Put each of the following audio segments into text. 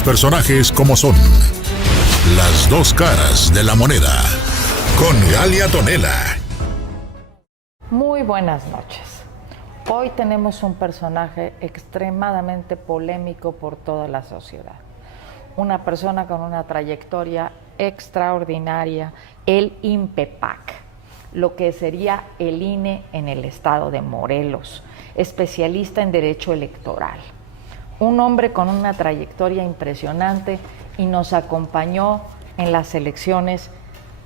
los personajes como son. Las dos caras de la moneda. Con Galia Tonela. Muy buenas noches. Hoy tenemos un personaje extremadamente polémico por toda la sociedad. Una persona con una trayectoria extraordinaria, el INPEPAC, lo que sería el INE en el estado de Morelos, especialista en derecho electoral. Un hombre con una trayectoria impresionante y nos acompañó en las elecciones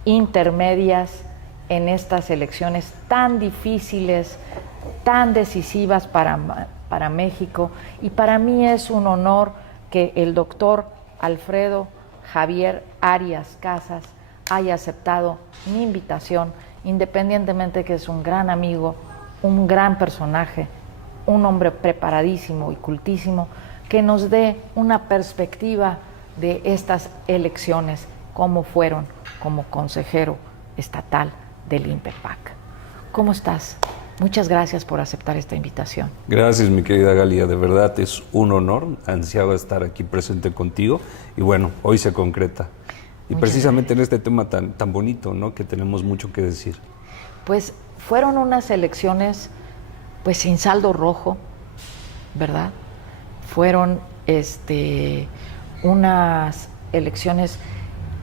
intermedias, en estas elecciones tan difíciles, tan decisivas para México, y para mí es un honor que el doctor Alfredo Javier Arias Casas haya aceptado mi invitación, independientemente de que es un gran amigo, un gran personaje, un hombre preparadísimo y cultísimo, que nos dé una perspectiva de estas elecciones, cómo fueron como consejero estatal del INPEPAC. ¿Cómo estás? Muchas gracias por aceptar esta invitación. Gracias, mi querida Galia, de verdad es un honor, ansiaba estar aquí presente contigo y bueno, hoy se concreta. Y precisamente en este tema tan bonito, ¿no?, que tenemos mucho que decir. Pues fueron unas elecciones pues sin saldo rojo, ¿verdad? Fueron unas elecciones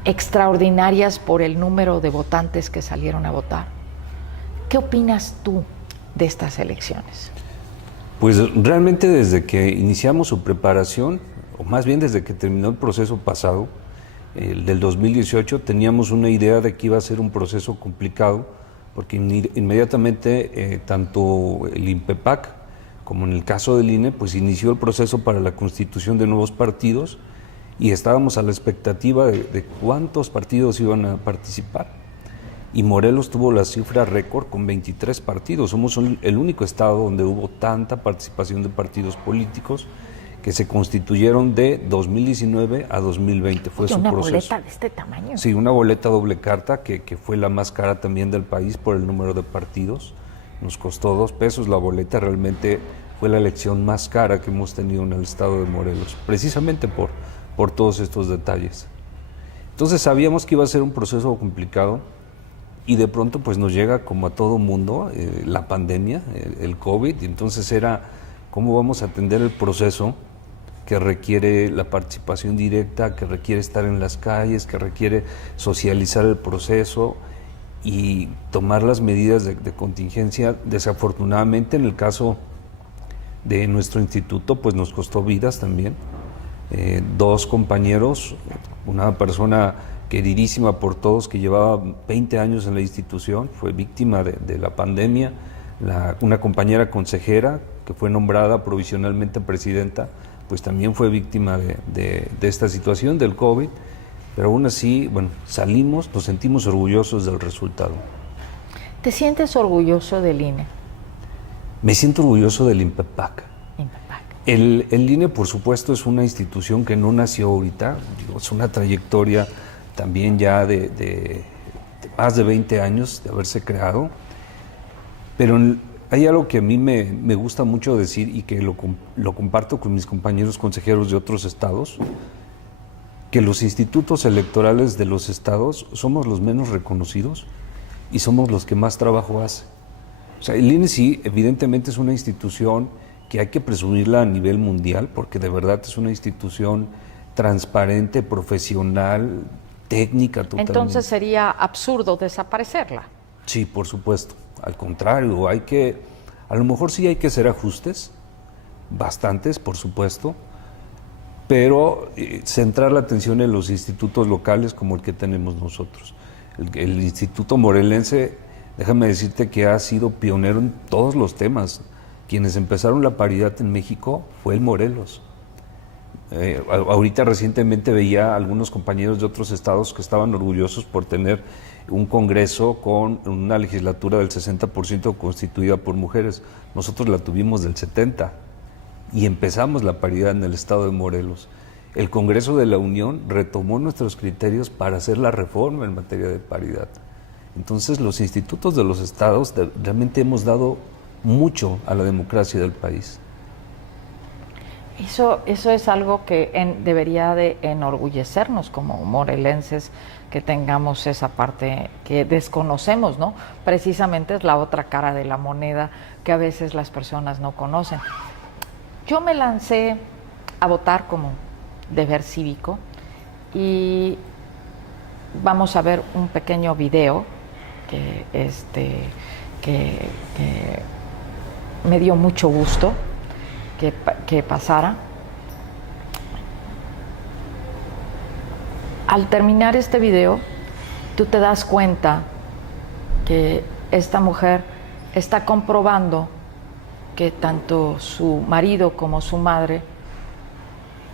extraordinarias por el número de votantes que salieron a votar. ¿Qué opinas tú de estas elecciones? Pues realmente desde que iniciamos su preparación, o más bien desde que terminó el proceso pasado, el del 2018, teníamos una idea de que iba a ser un proceso complicado, porque inmediatamente tanto el INPEPAC como en el caso del INE, pues inició el proceso para la constitución de nuevos partidos y estábamos a la expectativa de cuántos partidos iban a participar. Y Morelos tuvo la cifra récord con 23 partidos. Somos el único estado donde hubo tanta participación de partidos políticos que se constituyeron de 2019 a 2020. Fue su proceso. ¿Una boleta de este tamaño? Sí, una boleta doble carta que fue la más cara también del país por el número de partidos. Nos costó $2 la boleta, realmente fue la elección más cara que hemos tenido en el estado de Morelos, precisamente por todos estos detalles. Entonces sabíamos que iba a ser un proceso complicado y de pronto pues nos llega, como a todo mundo, la pandemia, el COVID, y entonces era cómo vamos a atender el proceso que requiere la participación directa, que requiere estar en las calles, que requiere socializar el proceso y tomar las medidas de contingencia. Desafortunadamente en el caso de nuestro instituto pues nos costó vidas también. 2 compañeros, una persona queridísima por todos que llevaba 20 años en la institución, fue víctima de la pandemia, una compañera consejera que fue nombrada provisionalmente presidenta, pues también fue víctima de esta situación del COVID, pero aún así, bueno, salimos, nos sentimos orgullosos del resultado. ¿Te sientes orgulloso del INE? Me siento orgulloso del INPEPAC. El INE, por supuesto, es una institución que no nació ahorita, es una trayectoria también ya de más de 20 años de haberse creado, pero hay algo que a mí me gusta mucho decir y que lo comparto con mis compañeros consejeros de otros estados, que los institutos electorales de los estados somos los menos reconocidos y somos los que más trabajo hacen. O sea, el INE sí, evidentemente es una institución que hay que presumirla a nivel mundial, porque de verdad es una institución transparente, profesional, técnica totalmente. Entonces sería absurdo desaparecerla. Sí, por supuesto. Al contrario, a lo mejor sí hay que hacer ajustes, bastantes, por supuesto, pero centrar la atención en los institutos locales como el que tenemos nosotros. El Instituto Morelense, déjame decirte que ha sido pionero en todos los temas. Quienes empezaron la paridad en México fue el Morelos. Ahorita recientemente veía a algunos compañeros de otros estados que estaban orgullosos por tener un congreso con una legislatura del 60% constituida por mujeres. Nosotros la tuvimos del 70% y empezamos la paridad en el estado de Morelos. El Congreso de la Unión retomó nuestros criterios para hacer la reforma en materia de paridad. Entonces los institutos de los estados realmente hemos dado mucho a la democracia del país. Eso es algo que debería de enorgullecernos como morelenses, que tengamos esa parte que desconocemos, ¿no? Precisamente es la otra cara de la moneda que a veces las personas no conocen. Yo me lancé a votar como deber cívico y vamos a ver un pequeño video que me dio mucho gusto que pasara. Al terminar este video, tú te das cuenta que esta mujer está comprobando que tanto su marido como su madre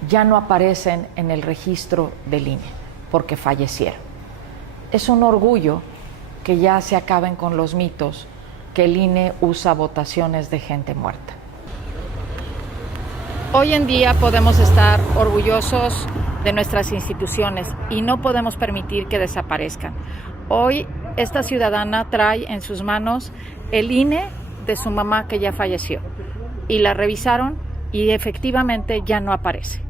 ya no aparecen en el registro del INE porque fallecieron. Es un orgullo que ya se acaben con los mitos que el INE usa votaciones de gente muerta. Hoy en día podemos estar orgullosos de nuestras instituciones y no podemos permitir que desaparezcan. Hoy esta ciudadana trae en sus manos el INE de su mamá que ya falleció y la revisaron y efectivamente ya no aparece.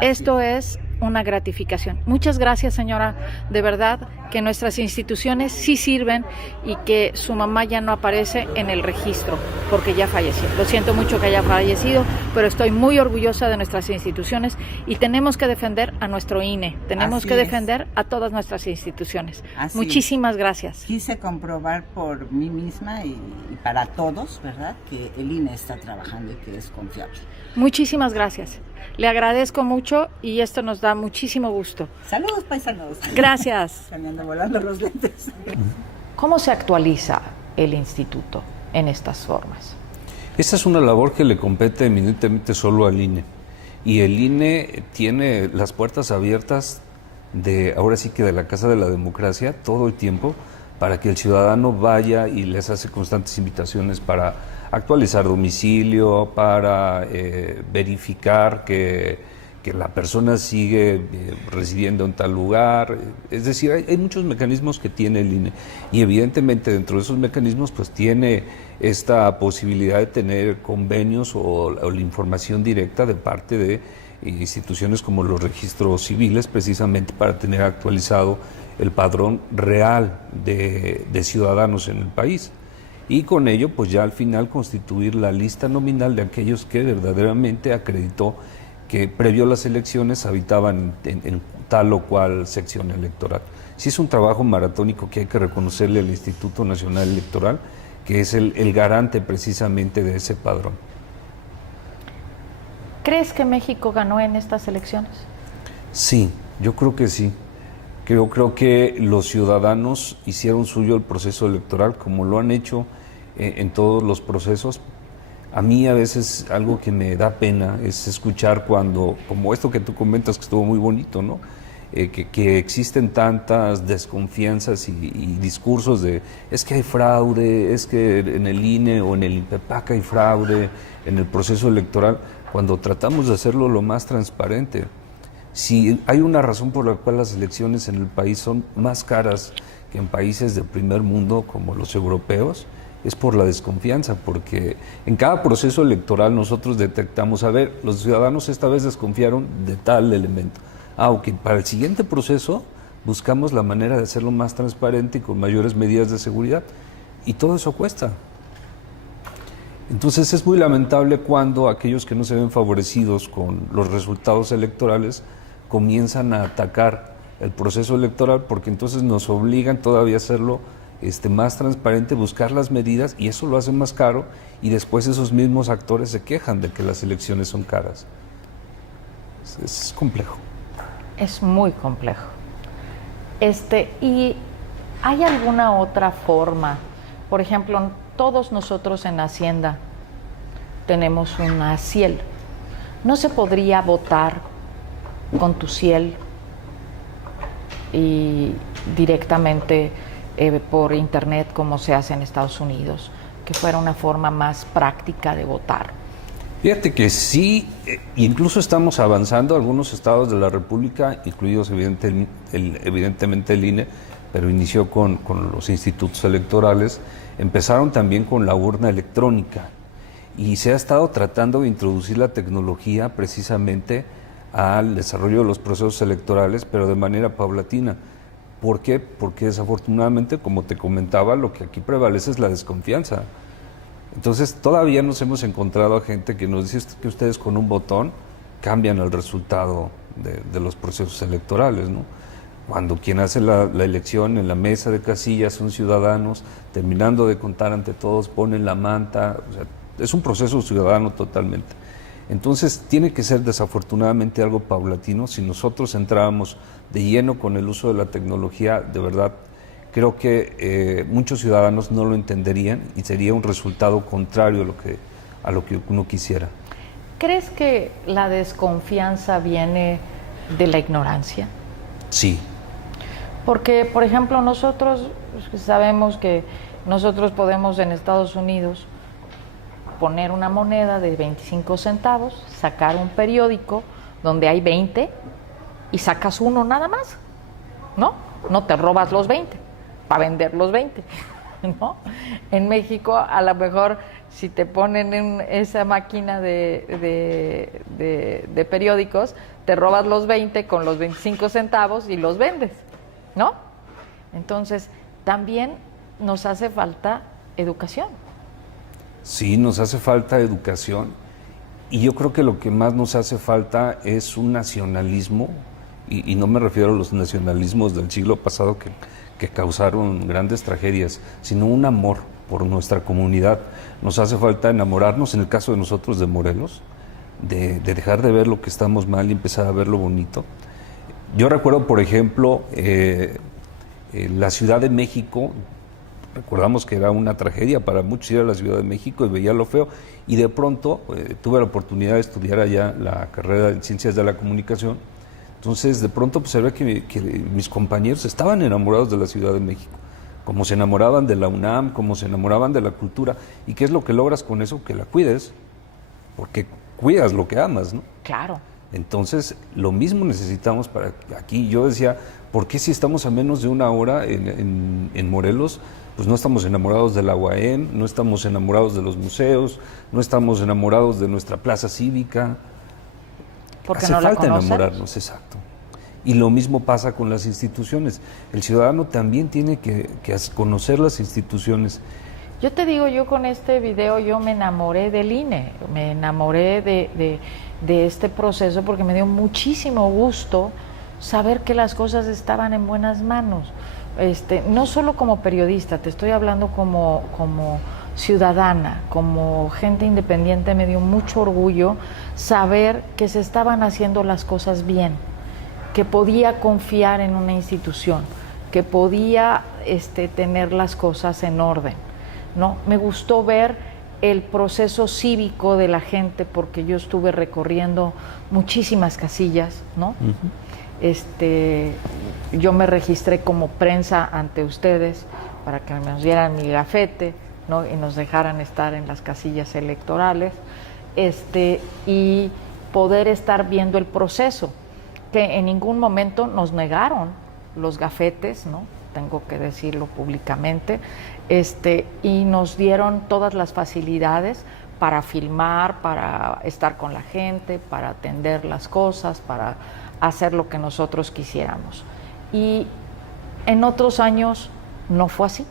Esto es una gratificación. Muchas gracias, señora, de verdad que nuestras instituciones sí sirven y que su mamá ya no aparece en el registro porque ya falleció. Lo siento mucho que haya fallecido, pero estoy muy orgullosa de nuestras instituciones y tenemos que defender a nuestro INE, tenemos que defender a todas nuestras instituciones. Muchísimas gracias. Quise comprobar por mí misma y para todos, ¿verdad?, que el INE está trabajando y que es confiable. Muchísimas gracias. Le agradezco mucho y esto nos da muchísimo gusto. Saludos, paisanos. Gracias. Se me andan volando los lentes. ¿Cómo se actualiza el instituto en estas formas? Esta es una labor que le compete eminentemente solo al INE. Y el INE tiene las puertas abiertas ahora sí que de la Casa de la Democracia todo el tiempo para que el ciudadano vaya y les hace constantes invitaciones para actualizar domicilio, para verificar que la persona sigue residiendo en tal lugar. Es decir, hay muchos mecanismos que tiene el INE y evidentemente dentro de esos mecanismos pues tiene esta posibilidad de tener convenios o la información directa de parte de instituciones como los registros civiles, precisamente para tener actualizado el padrón real de ciudadanos en el país. Y con ello, pues ya al final constituir la lista nominal de aquellos que verdaderamente acreditó que previo a las elecciones habitaban en tal o cual sección electoral. Sí es un trabajo maratónico que hay que reconocerle al Instituto Nacional Electoral, que es el garante precisamente de ese padrón. ¿Crees que México ganó en estas elecciones? Sí, yo creo que sí. Creo que los ciudadanos hicieron suyo el proceso electoral como lo han hecho en todos los procesos. A mí a veces algo que me da pena es escuchar cuando, como esto que tú comentas que estuvo muy bonito, ¿no? Que existen tantas desconfianzas y discursos de es que hay fraude, es que en el INE o en el INPEPAC hay fraude, en el proceso electoral, cuando tratamos de hacerlo lo más transparente. Si hay una razón por la cual las elecciones en el país son más caras que en países de primer mundo como los europeos, es por la desconfianza, porque en cada proceso electoral nosotros detectamos, a ver, los ciudadanos esta vez desconfiaron de tal elemento. Aunque para el siguiente proceso buscamos la manera de hacerlo más transparente y con mayores medidas de seguridad, y todo eso cuesta. Entonces es muy lamentable cuando aquellos que no se ven favorecidos con los resultados electorales comienzan a atacar el proceso electoral, porque entonces nos obligan todavía a hacerlo más transparente, buscar las medidas, y eso lo hace más caro, y después esos mismos actores se quejan de que las elecciones son caras. Es complejo. Es muy complejo. ¿Y hay alguna otra forma? Por ejemplo, todos nosotros en Hacienda tenemos una CIEL. ¿No se podría votar con tu CIEL y directamente por internet como se hace en Estados Unidos, que fuera una forma más práctica de votar? Fíjate que sí, incluso estamos avanzando. Algunos estados de la República, incluidos evidentemente el INE, pero inició con los institutos electorales, empezaron también con la urna electrónica. y se ha estado tratando de introducir la tecnología precisamente al desarrollo de los procesos electorales, pero de manera paulatina. ¿Por qué? Porque desafortunadamente, como te comentaba, lo que aquí prevalece es la desconfianza. Entonces, todavía nos hemos encontrado a gente que nos dice que ustedes con un botón cambian el resultado de los procesos electorales, ¿no? Cuando quien hace la elección en la mesa de casillas son ciudadanos, terminando de contar ante todos, ponen la manta, o sea, es un proceso ciudadano totalmente. Entonces, tiene que ser desafortunadamente algo paulatino. Si nosotros entrábamos de lleno con el uso de la tecnología, de verdad, creo que muchos ciudadanos no lo entenderían y sería un resultado contrario a lo que uno quisiera. ¿Crees que la desconfianza viene de la ignorancia? Sí. Porque, por ejemplo, nosotros sabemos que nosotros podemos en Estados Unidos poner una moneda de 25 centavos, sacar un periódico donde hay 20 y sacas uno nada más, ¿no? No te robas los 20 para vender los 20, ¿no? En México, a lo mejor, si te ponen en esa máquina de periódicos, te robas los 20 con los 25 centavos y los vendes, ¿no? Entonces, también nos hace falta educación. Sí, nos hace falta educación y yo creo que lo que más nos hace falta es un nacionalismo, y no me refiero a los nacionalismos del siglo pasado que causaron grandes tragedias, sino un amor por nuestra comunidad. Nos hace falta enamorarnos, en el caso de nosotros de Morelos, de dejar de ver lo que estamos mal y empezar a ver lo bonito. Yo recuerdo, por ejemplo, la Ciudad de México. Recordamos que era una tragedia para muchos ir a la Ciudad de México y veía lo feo, y de pronto tuve la oportunidad de estudiar allá la carrera de Ciencias de la Comunicación. Entonces de pronto observé que mis compañeros estaban enamorados de la Ciudad de México, como se enamoraban de la UNAM, como se enamoraban de la cultura. ¿Y qué es lo que logras con eso? Que la cuides, porque cuidas lo que amas, ¿no? Claro. Entonces, lo mismo necesitamos para aquí. Yo decía, ¿por qué si estamos a menos de una hora en Morelos, pues no estamos enamorados de la UAM, no estamos enamorados de los museos, no estamos enamorados de nuestra plaza cívica? Porque hace no la falta conocemos. enamorarnos, exacto. Y lo mismo pasa con las instituciones. El ciudadano también tiene que conocer las instituciones. Yo te digo, yo con este video yo me enamoré del INE, me enamoré de este proceso porque me dio muchísimo gusto saber que las cosas estaban en buenas manos. No solo como periodista, te estoy hablando como ciudadana, como gente independiente. Me dio mucho orgullo saber que se estaban haciendo las cosas bien, que podía confiar en una institución, que podía tener las cosas en orden, ¿no? Me gustó ver el proceso cívico de la gente porque yo estuve recorriendo muchísimas casillas, ¿no? Yo me registré como prensa ante ustedes para que nos dieran mi gafete, ¿no? Y nos dejaran estar en las casillas electorales, y poder estar viendo el proceso, que en ningún momento nos negaron los gafetes, ¿no? Tengo que decirlo públicamente, y nos dieron todas las facilidades para filmar, para estar con la gente, para atender las cosas, para hacer lo que nosotros quisiéramos. Y en otros años no fue así.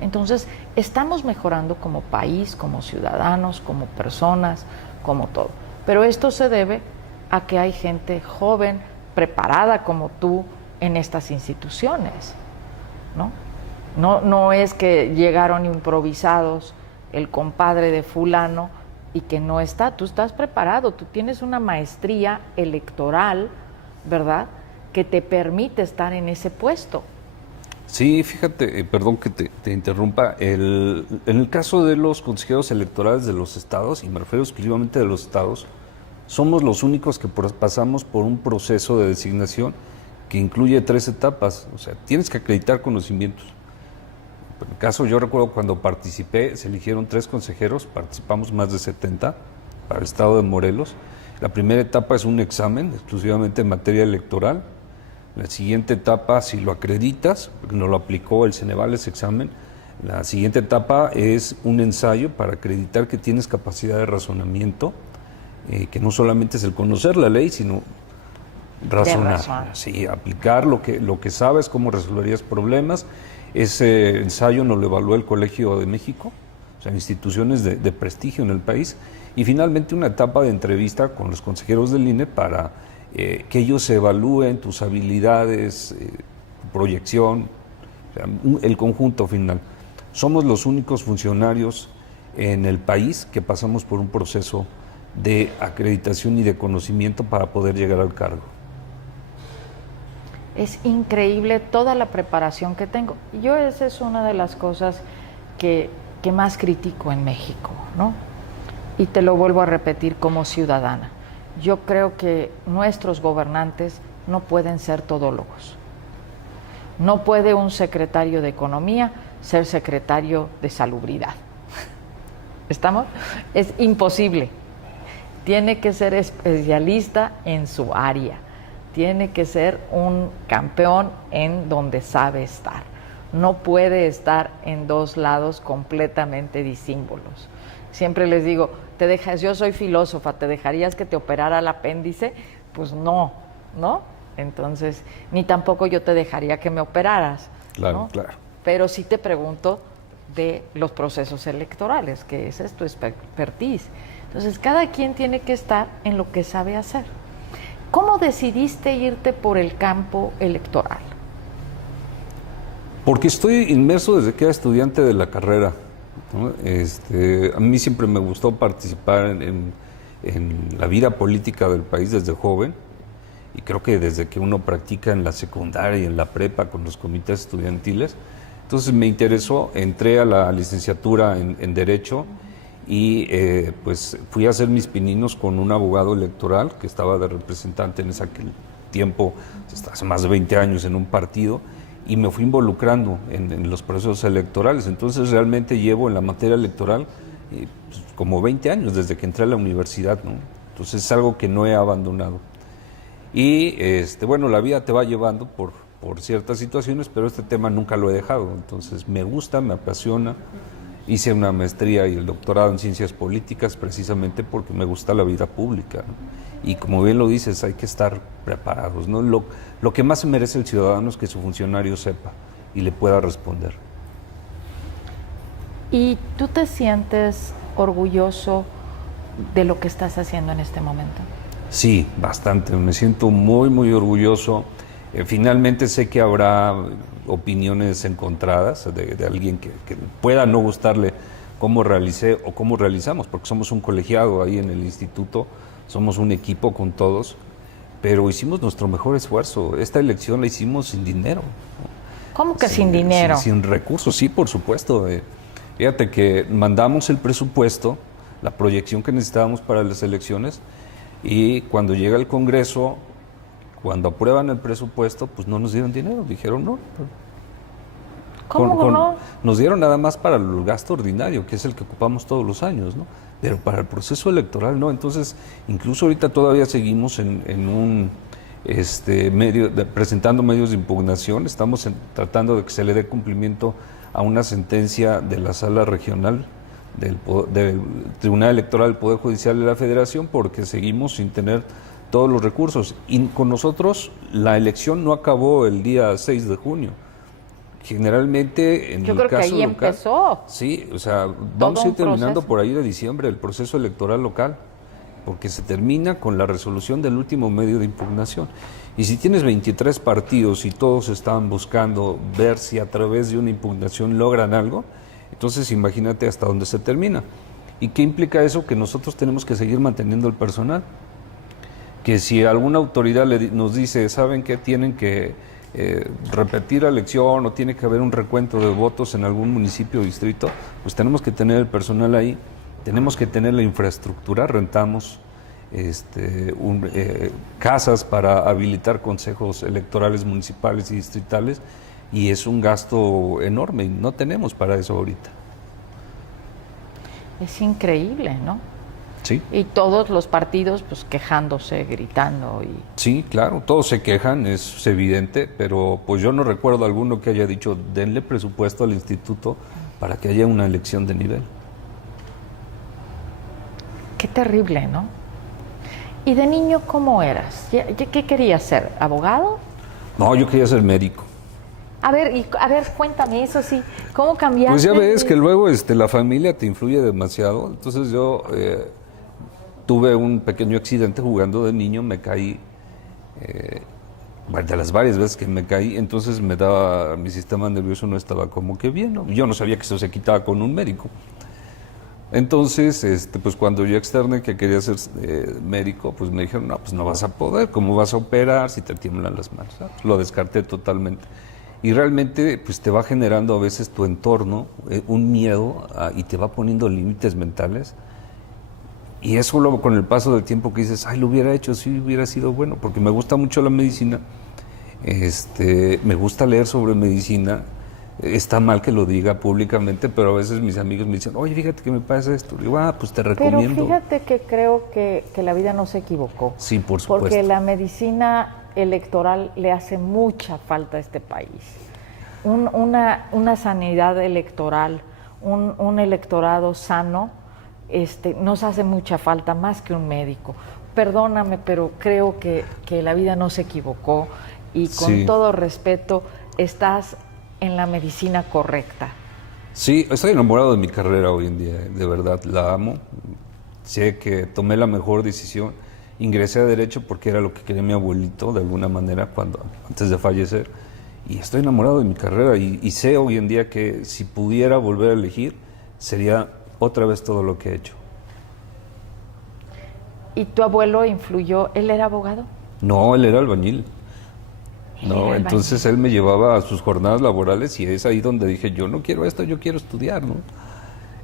Entonces, estamos mejorando como país, como ciudadanos, como personas, como todo. Pero esto se debe a que hay gente joven, preparada como tú, en estas instituciones, ¿no? No es que llegaron improvisados el compadre de fulano y que no está. Tú estás preparado, tú tienes una maestría electoral, ¿verdad?, que te permite estar en ese puesto. Sí, fíjate, perdón que te interrumpa, en el caso de los consejeros electorales de los estados, y me refiero exclusivamente de los estados, somos los únicos que pasamos por un proceso de designación que incluye 3 etapas. O sea, tienes que acreditar conocimientos. En el caso, yo recuerdo cuando participé, se eligieron 3 consejeros, participamos más de 70 para el estado de Morelos. La primera etapa es un examen exclusivamente en materia electoral. La siguiente etapa, si lo acreditas, porque nos lo aplicó el Ceneval ese examen, La siguiente etapa es un ensayo para acreditar que tienes capacidad de razonamiento, que no solamente es el conocer la ley, sino razonar. Sí, aplicar lo que sabes, cómo resolverías problemas. Ese ensayo nos lo evaluó el Colegio de México, o sea, instituciones de prestigio en el país. Y finalmente una etapa de entrevista con los consejeros del INE para que ellos evalúen tus habilidades, tu proyección, o sea, el conjunto final. Somos los únicos funcionarios en el país que pasamos por un proceso de acreditación y de conocimiento para poder llegar al cargo. Es increíble toda la preparación que tengo. Yo esa es una de las cosas que más critico en México, ¿no? Y te lo vuelvo a repetir como ciudadana. Yo creo que nuestros gobernantes no pueden ser todólogos. No puede un secretario de Economía ser secretario de Salubridad. ¿Estamos? Es imposible. Tiene que ser especialista en su área. Tiene que ser un campeón en donde sabe estar. No puede estar en dos lados completamente disímbolos. Siempre les digo, yo soy filósofa, ¿te dejarías que te operara el apéndice? Pues no, ¿no? Entonces, ni tampoco yo te dejaría que me operaras. Claro, ¿no? claro. Pero sí te pregunto de los procesos electorales, que esa es tu expertise. Entonces, cada quien tiene que estar en lo que sabe hacer. ¿Cómo decidiste irte por el campo electoral? Porque estoy inmerso desde que era estudiante de la carrera, ¿no? A mí siempre me gustó participar en la vida política del país desde joven, y creo que desde que uno practica en la secundaria y en la prepa con los comités estudiantiles. Entonces me interesó, entré a la licenciatura en Derecho y pues fui a hacer mis pininos con un abogado electoral que estaba de representante en ese tiempo, hace más de 20 años, en un partido, y me fui involucrando en los procesos electorales. Entonces realmente llevo en la materia electoral pues, como 20 años desde que entré a la universidad, ¿no? Entonces es algo que no he abandonado. Y bueno, la vida te va llevando por ciertas situaciones, pero este tema nunca lo he dejado. Entonces me gusta, me apasiona. Hice una maestría y el doctorado en ciencias políticas precisamente porque me gusta la vida pública, ¿no? Y como bien lo dices, hay que estar preparados, ¿no? Lo que más se merece el ciudadano es que su funcionario sepa y le pueda responder. ¿Y tú te sientes orgulloso de lo que estás haciendo en este momento? Sí, bastante. Me siento muy, muy orgulloso. Finalmente sé que habrá opiniones encontradas de alguien que pueda no gustarle cómo realicé o cómo realizamos, porque somos un colegiado ahí en el instituto, somos un equipo con todos, pero hicimos nuestro mejor esfuerzo. Esta elección la hicimos sin dinero, ¿no? ¿Cómo que sin dinero? Sin recursos, sí, por supuesto. Fíjate que mandamos el presupuesto, la proyección que necesitábamos para las elecciones, y cuando llega el Congreso, cuando aprueban el presupuesto, pues no nos dieron dinero, dijeron no. ¿Cómo no? Nos dieron nada más para el gasto ordinario, que es el que ocupamos todos los años, ¿no? Pero para el proceso electoral no. Entonces, incluso ahorita todavía seguimos en un presentando medios de impugnación. Estamos tratando de que se le dé cumplimiento a una sentencia de la Sala Regional del Tribunal Electoral del Poder Judicial de la Federación, porque seguimos sin tener todos los recursos. Y con nosotros la elección no acabó el día 6 de junio. Generalmente en Yo el creo caso que ahí local, empezó. Sí, o sea, vamos a ir terminando proceso. por ahí de diciembre el proceso electoral local, porque se termina con la resolución del último medio de impugnación. Y si tienes 23 partidos y todos están buscando ver si a través de una impugnación logran algo, entonces imagínate hasta dónde se termina. ¿Y qué implica eso? Que nosotros tenemos que seguir manteniendo el personal. Que si alguna autoridad nos dice, ¿saben qué? Tienen que repetir la elección o tiene que haber un recuento de votos en algún municipio o distrito, pues tenemos que tener el personal ahí, tenemos que tener la infraestructura, rentamos casas para habilitar consejos electorales municipales y distritales, y es un gasto enorme y no tenemos para eso ahorita. Es increíble, ¿no? Sí. Y todos los partidos pues quejándose, gritando y... Sí, claro, todos se quejan, es evidente, pero pues yo no recuerdo alguno que haya dicho denle presupuesto al instituto para que haya una elección de nivel. Qué terrible, ¿no? ¿Y de niño cómo eras? ¿Qué querías ser? ¿Abogado? No, yo quería ser médico. A ver, cuéntame eso sí. ¿Cómo cambiaste? Pues ya ves que luego la familia te influye demasiado. Entonces yo tuve un pequeño accidente jugando de niño, me caí, de las varias veces que me caí, entonces mi sistema nervioso no estaba como que bien, ¿no? Yo no sabía que eso se quitaba con un médico. Entonces, pues cuando yo externé que quería ser médico, pues me dijeron, no, pues no vas a poder, ¿cómo vas a operar si te tiemblan las manos? Pues lo descarté totalmente. Y realmente, pues te va generando a veces tu entorno un miedo y te va poniendo límites mentales. Y eso luego con el paso del tiempo que dices, ay, lo hubiera hecho, sí hubiera sido bueno, porque me gusta mucho la medicina, me gusta leer sobre medicina. Está mal que lo diga públicamente, pero a veces mis amigos me dicen, oye, fíjate que me pasa esto. Le digo, pues te recomiendo. Pero fíjate que creo que la vida no se equivocó. Sí, por supuesto. Porque la medicina electoral le hace mucha falta a este país. Una sanidad electoral, un electorado sano, nos hace mucha falta, más que un médico. Perdóname, pero creo que la vida no se equivocó y con todo respeto estás en la medicina correcta. Sí, estoy enamorado de mi carrera hoy en día, de verdad, la amo. Sé que tomé la mejor decisión. Ingresé a Derecho porque era lo que quería mi abuelito, de alguna manera, antes de fallecer. Y estoy enamorado de mi carrera y sé hoy en día que si pudiera volver a elegir, sería otra vez todo lo que he hecho. ¿Y tu abuelo influyó? ¿Él era abogado? No, él era albañil. No, entonces él me llevaba a sus jornadas laborales y es ahí donde dije, yo no quiero esto, yo quiero estudiar, ¿no?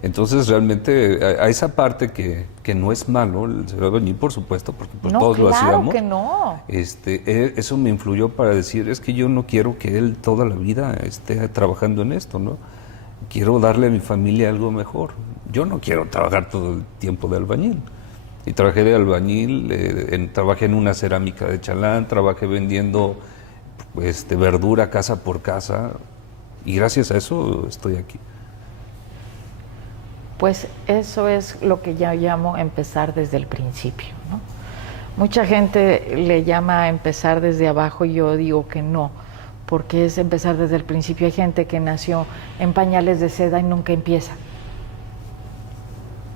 Entonces realmente a esa parte que no es malo el ser albañil, por supuesto, porque pues no, todos lo hacíamos. Que no. Eso me influyó para decir, es que yo no quiero que él toda la vida esté trabajando en esto, ¿no? Quiero darle a mi familia algo mejor. Yo no quiero trabajar todo el tiempo de albañil. Y trabajé de albañil, trabajé en una cerámica de Chalán, trabajé vendiendo verdura casa por casa y gracias a eso estoy aquí. Pues eso es lo que yo llamo empezar desde el principio, ¿no? Mucha gente le llama empezar desde abajo y yo digo que no, porque es empezar desde el principio. Hay gente que nació en pañales de seda y nunca empieza,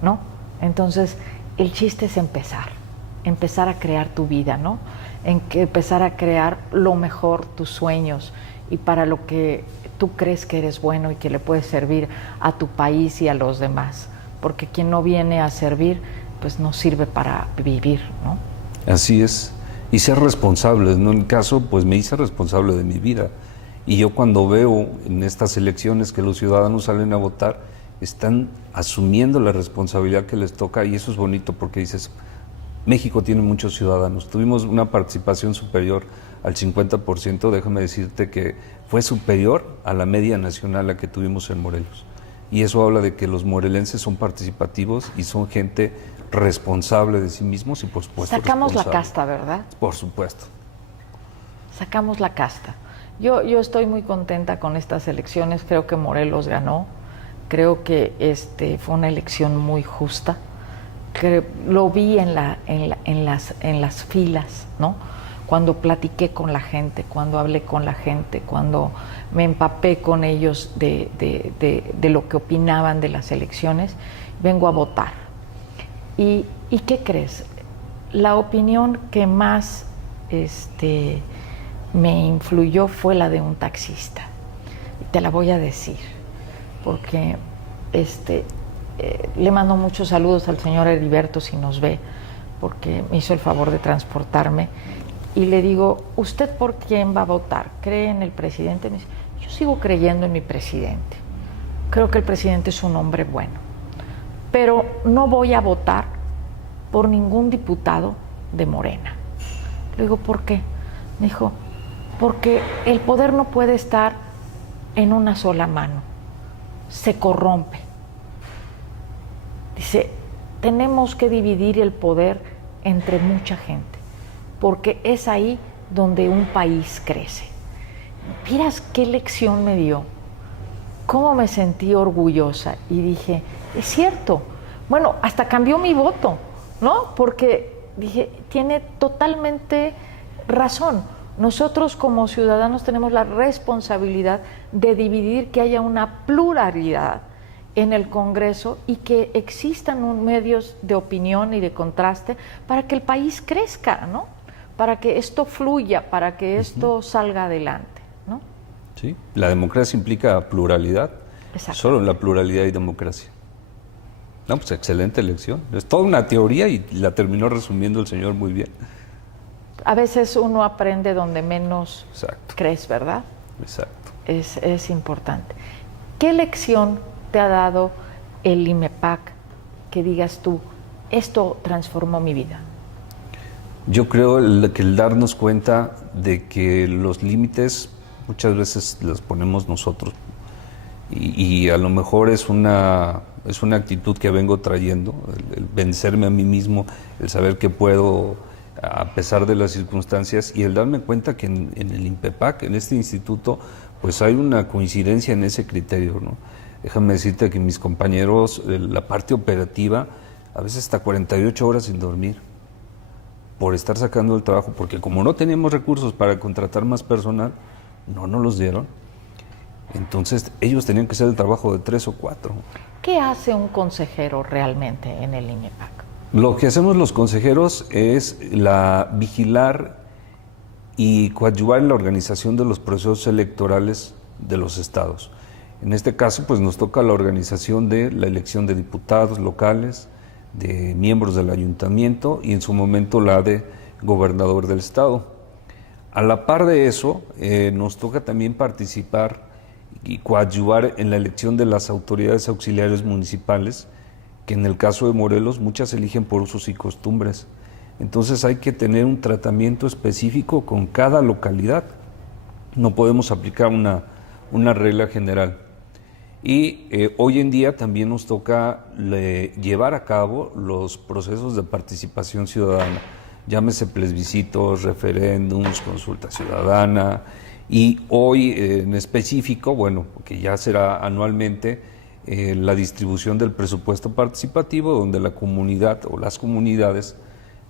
¿no? Entonces el chiste es empezar a crear tu vida, ¿no? Empezar a crear lo mejor, tus sueños, y para lo que tú crees que eres bueno y que le puedes servir a tu país y a los demás, porque quien no viene a servir, pues no sirve para vivir, ¿no? Así es, y ser responsable, ¿no? En mi caso, pues me hice responsable de mi vida, y yo cuando veo en estas elecciones que los ciudadanos salen a votar, están asumiendo la responsabilidad que les toca, y eso es bonito porque dices, México tiene muchos ciudadanos, tuvimos una participación superior al 50%, déjame decirte que fue superior a la media nacional a que tuvimos en Morelos. Y eso habla de que los morelenses son participativos y son gente responsable de sí mismos y por supuesto sacamos la casta, ¿verdad? Por supuesto. Sacamos la casta. Yo estoy muy contenta con estas elecciones, creo que Morelos ganó, creo que fue una elección muy justa. Que lo vi en las filas, ¿no? Cuando platiqué con la gente, cuando hablé con la gente, cuando me empapé con ellos de lo que opinaban de las elecciones, vengo a votar. ¿Y qué crees? La opinión que más me influyó fue la de un taxista. Y te la voy a decir, porque le mando muchos saludos al señor Heriberto si nos ve, porque me hizo el favor de transportarme. Y le digo, ¿usted por quién va a votar? ¿Cree en el presidente? Me dice, yo sigo creyendo en mi presidente. Creo que el presidente es un hombre bueno. Pero no voy a votar por ningún diputado de Morena. Le digo, ¿por qué? Me dijo, porque el poder no puede estar en una sola mano. Se corrompe. Dice, tenemos que dividir el poder entre mucha gente, porque es ahí donde un país crece. Miras qué lección me dio cómo me sentí orgullosa y dije, es cierto, bueno, hasta cambió mi voto, ¿no? Porque dije, tiene totalmente razón. Nosotros como ciudadanos tenemos la responsabilidad de dividir, que haya una pluralidad en el Congreso y que existan medios de opinión y de contraste para que el país crezca, ¿no? Para que esto fluya, para que esto salga adelante, ¿no? Sí, la democracia implica pluralidad. Exacto. Solo en la pluralidad hay democracia. No, pues excelente elección. Es toda una teoría y la terminó resumiendo el señor muy bien. A veces uno aprende donde menos Exacto. crees, ¿verdad? Exacto. Es importante. ¿Qué lección te ha dado el IMEPAC que digas tú, esto transformó mi vida? Yo creo que el darnos cuenta de que los límites muchas veces los ponemos nosotros y a lo mejor es una actitud que vengo trayendo, el vencerme a mí mismo, el saber que puedo a pesar de las circunstancias y el darme cuenta que en el INPEPAC, en este instituto, pues hay una coincidencia en ese criterio, ¿no? Déjame decirte que mis compañeros, la parte operativa, a veces hasta 48 horas sin dormir, por estar sacando el trabajo, porque como no teníamos recursos para contratar más personal, no nos los dieron. Entonces ellos tenían que hacer el trabajo de 3 o 4. ¿Qué hace un consejero realmente en el INEPAC? Lo que hacemos los consejeros es vigilar y coadyuvar en la organización de los procesos electorales de los estados. En este caso, pues nos toca la organización de la elección de diputados locales, de miembros del ayuntamiento y en su momento la de gobernador del estado. A la par de eso, nos toca también participar y coadyuvar en la elección de las autoridades auxiliares municipales, que en el caso de Morelos muchas eligen por usos y costumbres. Entonces hay que tener un tratamiento específico con cada localidad. No podemos aplicar una regla general. Y hoy en día también nos toca llevar a cabo los procesos de participación ciudadana, llámese plebiscitos, referéndums, consulta ciudadana, y hoy en específico, bueno, que ya será anualmente, la distribución del presupuesto participativo, donde la comunidad o las comunidades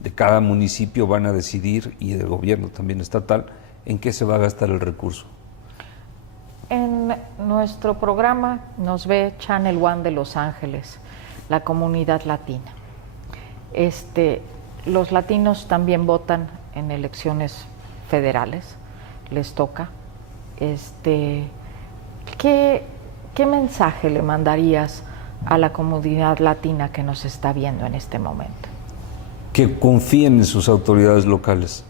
de cada municipio van a decidir, y del gobierno también estatal, en qué se va a gastar el recurso. En nuestro programa nos ve Channel One de Los Ángeles, la comunidad latina. Los latinos también votan en elecciones federales, les toca. ¿Qué mensaje le mandarías a la comunidad latina que nos está viendo en este momento? Que confíen en sus autoridades locales.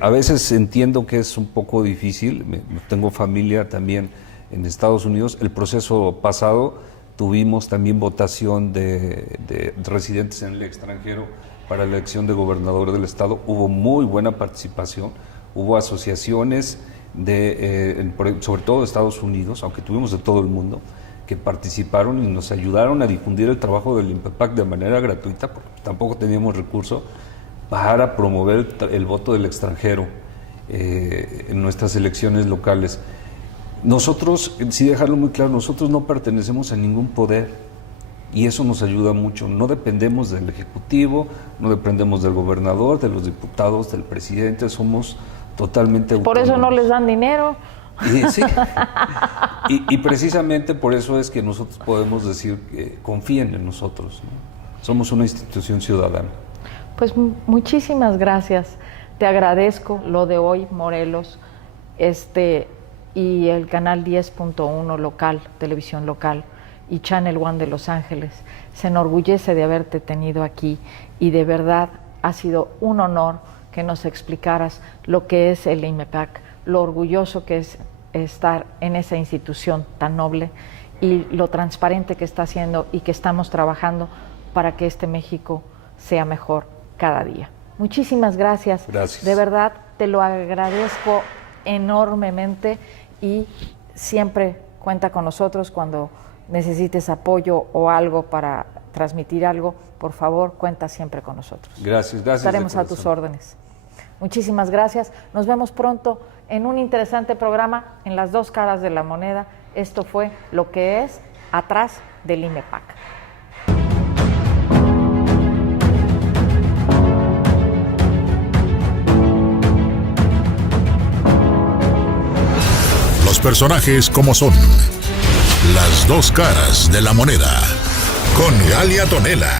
A veces entiendo que es un poco difícil, tengo familia también en Estados Unidos. El proceso pasado tuvimos también votación de residentes en el extranjero para la elección de gobernador del estado. Hubo muy buena participación, hubo asociaciones sobre todo de Estados Unidos, aunque tuvimos de todo el mundo, que participaron y nos ayudaron a difundir el trabajo del INPEPAC de manera gratuita, porque tampoco teníamos recursos para promover el voto del extranjero en nuestras elecciones locales. Nosotros, sí dejarlo muy claro, nosotros no pertenecemos a ningún poder y eso nos ayuda mucho. No dependemos del Ejecutivo, no dependemos del gobernador, de los diputados, del presidente, somos totalmente autónomos. Por eso no les dan dinero. Sí. Y precisamente por eso es que nosotros podemos decir que confíen en nosotros, ¿no? Somos una institución ciudadana. Pues muchísimas gracias. Te agradezco lo de hoy, Morelos, y el canal 10.1 local, televisión local, y Channel One de Los Ángeles. Se enorgullece de haberte tenido aquí y de verdad ha sido un honor que nos explicaras lo que es el INMEPAC, lo orgulloso que es estar en esa institución tan noble y lo transparente que está haciendo y que estamos trabajando para que este México sea mejor cada día. Muchísimas gracias. Gracias. De verdad, te lo agradezco enormemente y siempre cuenta con nosotros cuando necesites apoyo o algo para transmitir algo. Por favor, cuenta siempre con nosotros. Gracias. Estaremos a tus órdenes. Muchísimas gracias. Nos vemos pronto en un interesante programa en Las Dos Caras de la Moneda. Esto fue lo que es atrás del INEPAC. Los personajes como son. Las dos caras de la moneda. Con Galia Tonela.